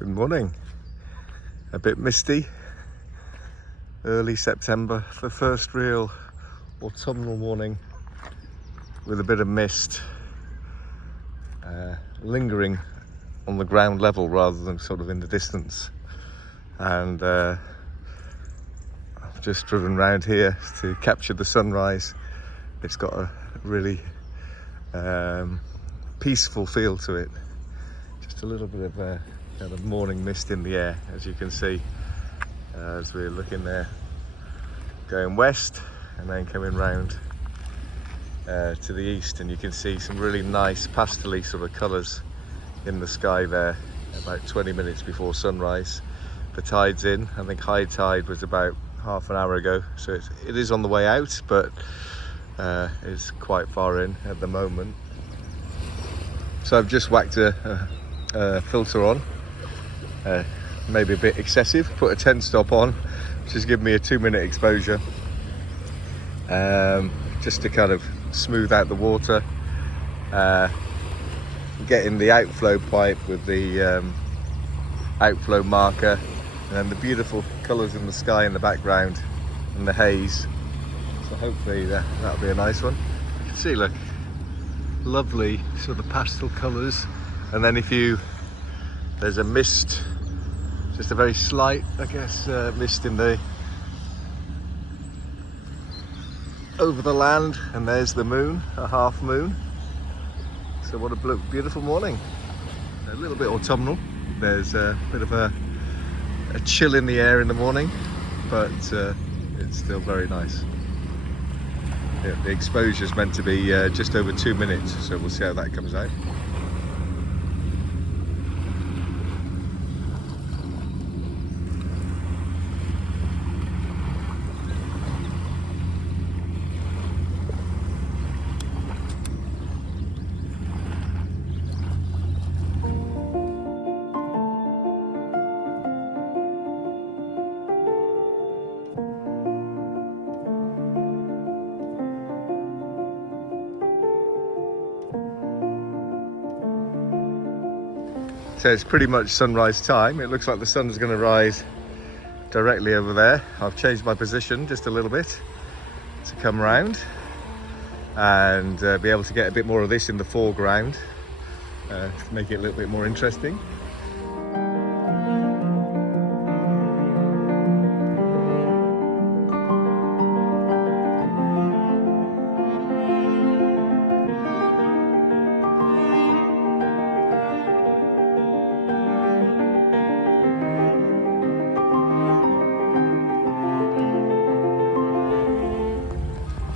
Good morning. A bit misty. Early September, the first real autumnal morning with a bit of mist lingering on the ground level rather than sort of in the distance. And I've just driven round here to capture the sunrise. It's got a really peaceful feel to it. Just a little bit of kind of morning mist in the air, as you can see, as we're looking there, going west and then coming round to the east, and you can see some really nice pastel-y sort of colours in the sky there about 20 minutes before sunrise. The tide's in. I think high tide was about half an hour ago, so it is on the way out, but it's quite far in at the moment. So I've just whacked a filter on, maybe a bit excessive, put a 10 stop on, which has given me a 2-minute exposure, just to kind of smooth out the water, getting the outflow pipe with the outflow marker, and then the beautiful colours in the sky in the background and the haze. So hopefully that'll be a nice one. You can see, look, lovely sort of pastel colours, and then there's a mist, just a very slight, I guess, mist in over the land, and there's the moon, a half moon. So what a beautiful morning. A little bit autumnal. There's a bit of a chill in the air in the morning, but it's still very nice. Yeah, the exposure is meant to be just over 2 minutes, so we'll see how that comes out. So it's pretty much sunrise time. It looks like the sun's going to rise directly over there. I've changed my position just a little bit to come around and be able to get a bit more of this in the foreground to make it a little bit more interesting.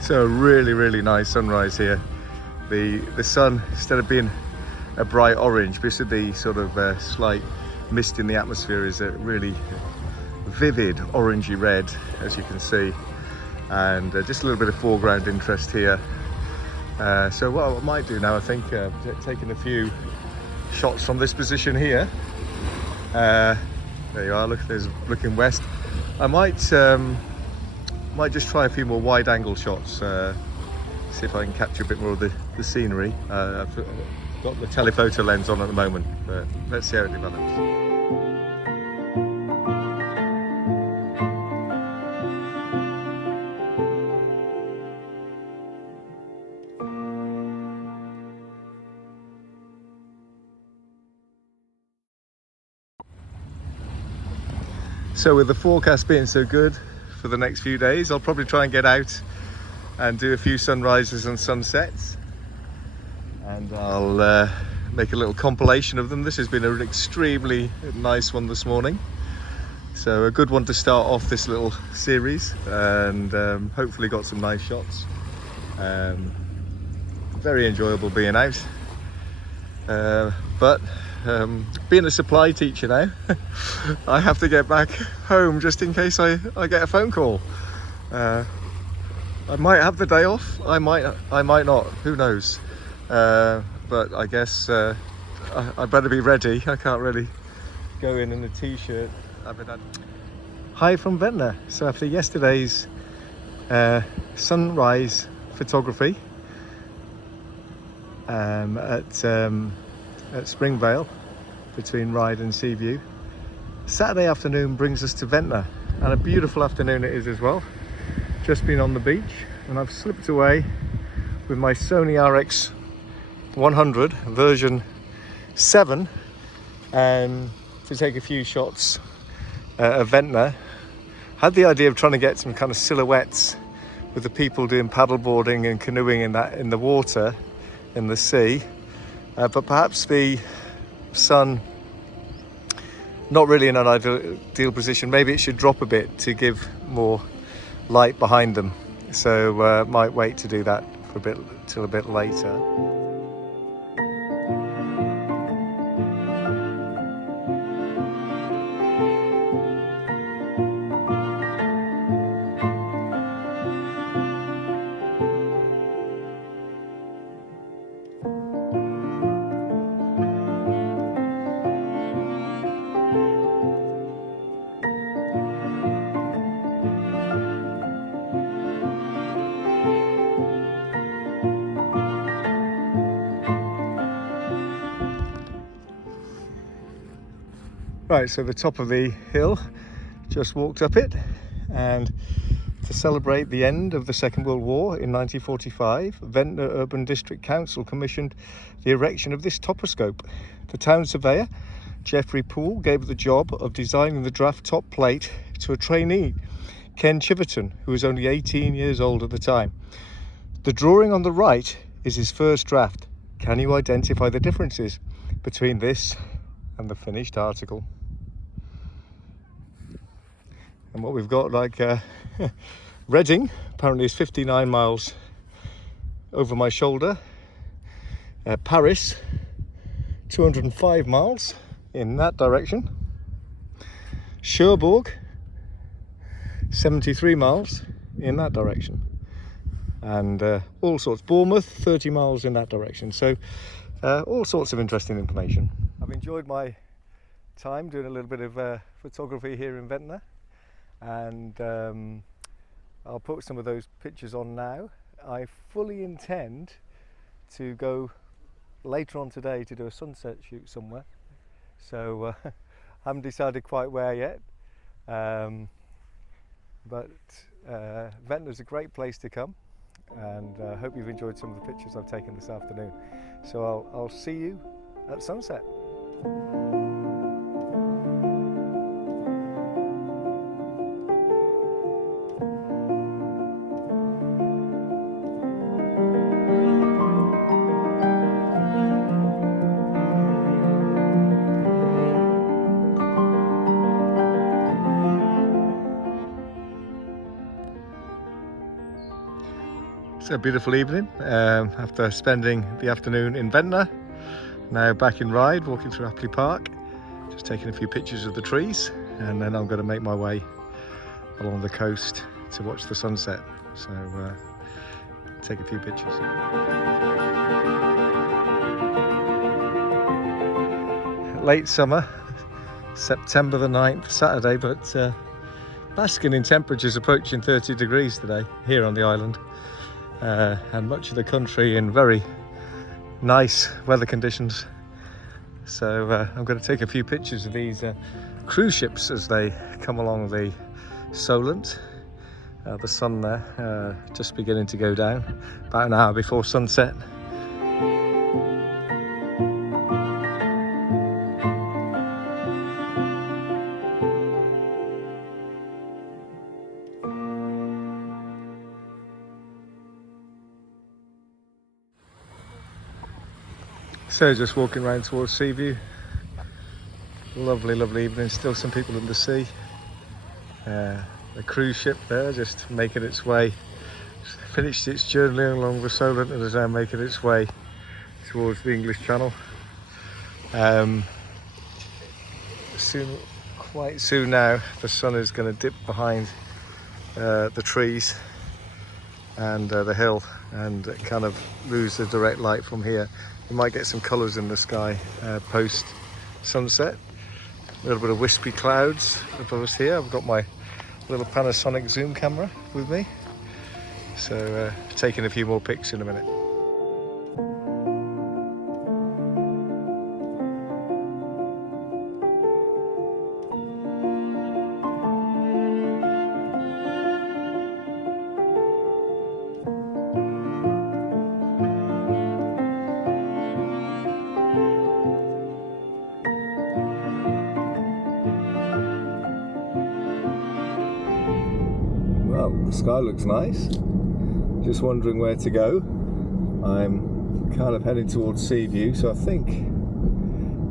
So really nice sunrise here. The sun, instead of being a bright orange, because of the sort of slight mist in the atmosphere, is a really vivid orangey red, as you can see, and just a little bit of foreground interest here. So what I might do now, I think, taking a few shots from this position here. There you are. Look, there's looking west. I might just try a few more wide angle shots, see if I can capture a bit more of the scenery. I've got the telephoto lens on at the moment, but let's see how it develops. So with the forecast being so good for the next few days, I'll probably try and get out and do a few sunrises and sunsets, and I'll make a little compilation of them. This has been an extremely nice one this morning, so a good one to start off this little series, and hopefully got some nice shots. Very enjoyable being out, but being a supply teacher now, I have to get back home just in case I get a phone call. I might have the day off, I might not, who knows. But I guess I better be ready. I can't really go in a t-shirt. Hi from Ventnor. So after yesterday's sunrise photography at Springvale between Ryde and Seaview, Saturday afternoon brings us to Ventnor, and a beautiful afternoon it is as well. Just been on the beach and I've slipped away with my Sony RX 100 version 7 and to take a few shots of Ventnor. Had the idea of trying to get some kind of silhouettes with the people doing paddleboarding and canoeing in the water, in the sea, but perhaps the sun not really in an ideal position. Maybe it should drop a bit to give more light behind them, so might wait to do that for a bit till a bit later. Right, so the top of the hill, just walked up it, and to celebrate the end of the Second World War in 1945, Ventnor Urban District Council commissioned the erection of this toposcope. The town surveyor, Geoffrey Poole, gave the job of designing the draft top plate to a trainee, Ken Chiverton, who was only 18 years old at the time. The drawing on the right is his first draft. Can you identify the differences between this and the finished article? And what we've got, like Reading apparently is 59 miles over my shoulder. Paris 205 miles in that direction. Cherbourg 73 miles in that direction, and all sorts. Bournemouth 30 miles in that direction. So all sorts of interesting information. I've enjoyed my time doing a little bit of photography here in Ventnor, and I'll put some of those pictures on now. I fully intend to go later on today to do a sunset shoot somewhere, so haven't decided quite where yet, but Ventnor's a great place to come, and I hope you've enjoyed some of the pictures I've taken this afternoon. So I'll see you at sunset. It's a beautiful evening after spending the afternoon in Ventnor. Now back in Wight, walking through Apley Park, just taking a few pictures of the trees, and then I'm going to make my way along the coast to watch the sunset. So take a few pictures. Late summer, September the 9th, Saturday, but basking in temperatures approaching 30 degrees today here on the island. And much of the country in very nice weather conditions. So I'm going to take a few pictures of these cruise ships as they come along the Solent. The sun there just beginning to go down, about an hour before sunset. So just walking around towards Seaview. Lovely, lovely evening. Still some people in the sea. The cruise ship there just making its way. Finished its journey along the Solent and is now making its way towards the English Channel. Quite soon now, the sun is going to dip behind the trees and the hill and kind of lose the direct light from here. You might get some colours in the sky post sunset. A little bit of wispy clouds above us here. I've got my little Panasonic zoom camera with me, so taking a few more pics in a minute. sky looks nice. Just wondering where to go. I'm kind of heading towards Seaview, so I think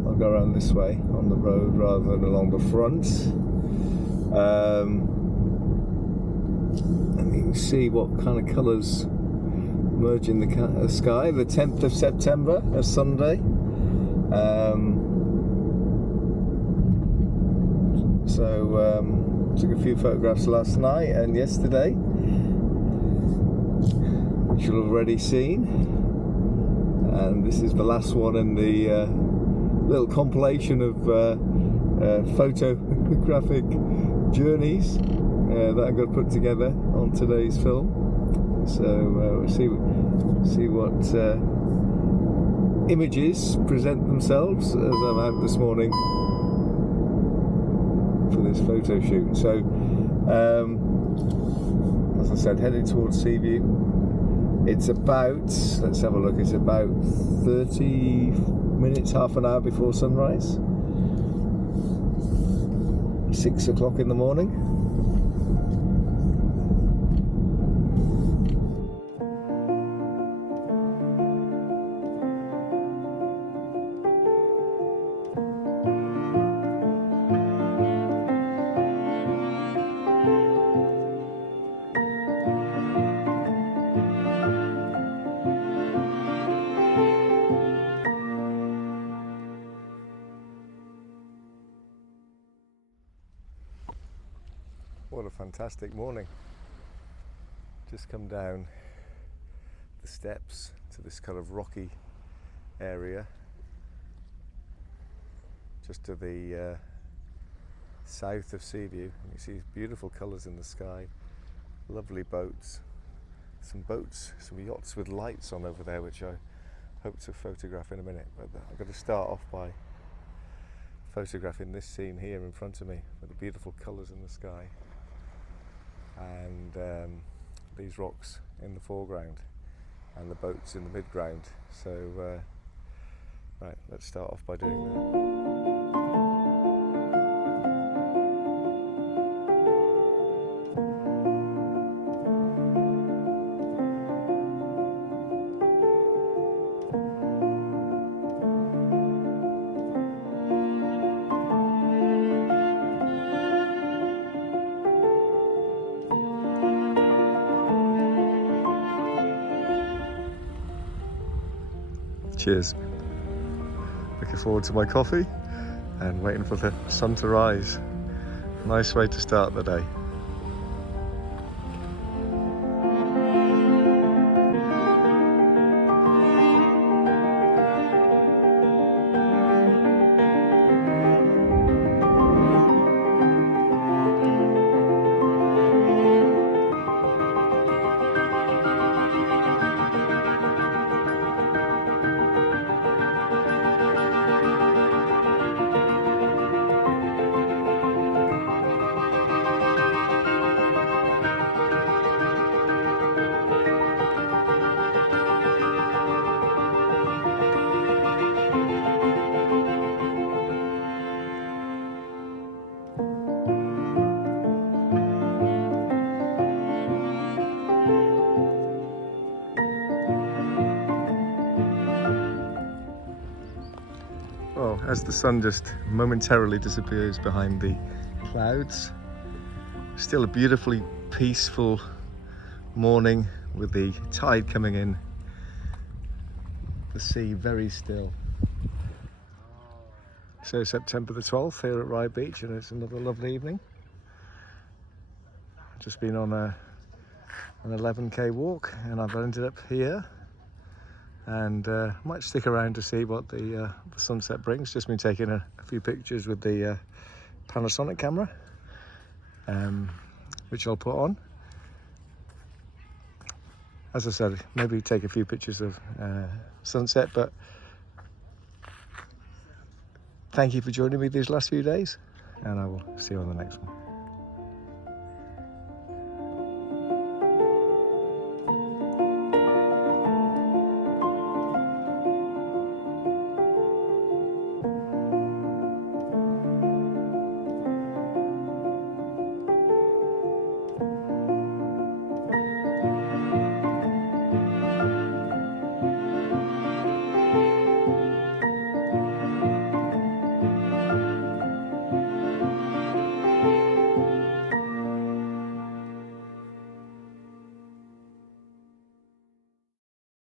I'll go around this way on the road rather than along the front. And you can see what kind of colours merge in the sky. The 10th of September, a Sunday. Took a few photographs last night and yesterday, which you've already seen. And this is the last one in the little compilation of photographic journeys that I'm going to put together on today's film. So we'll see what images present themselves as I'm out this morning for this photo shoot. So as I said, heading towards Seaview. It's about, let's have a look, it's about 30 minutes, half an hour before sunrise. 6 o'clock in the morning. What a fantastic morning. Just come down the steps to this kind of rocky area just to the south of Seaview, and you see beautiful colours in the sky, lovely boats, some yachts with lights on over there, which I hope to photograph in a minute, but I'm going to start off by photographing this scene here in front of me with the beautiful colours in the sky and these rocks in the foreground and the boats in the midground. So right, let's start off by doing that. Cheers. Looking forward to my coffee and waiting for the sun to rise. Nice way to start the day. Well, as the sun just momentarily disappears behind the clouds, still a beautifully peaceful morning with the tide coming in, the sea very still. So September the 12th here at Rye Beach, and it's another lovely evening. Just been on an 11k walk and I've ended up here, and might stick around to see what the sunset brings. Just been taking a few pictures with the Panasonic camera, which I'll put on. As I said, maybe take a few pictures of sunset, but thank you for joining me these last few days, and I will see you on the next one.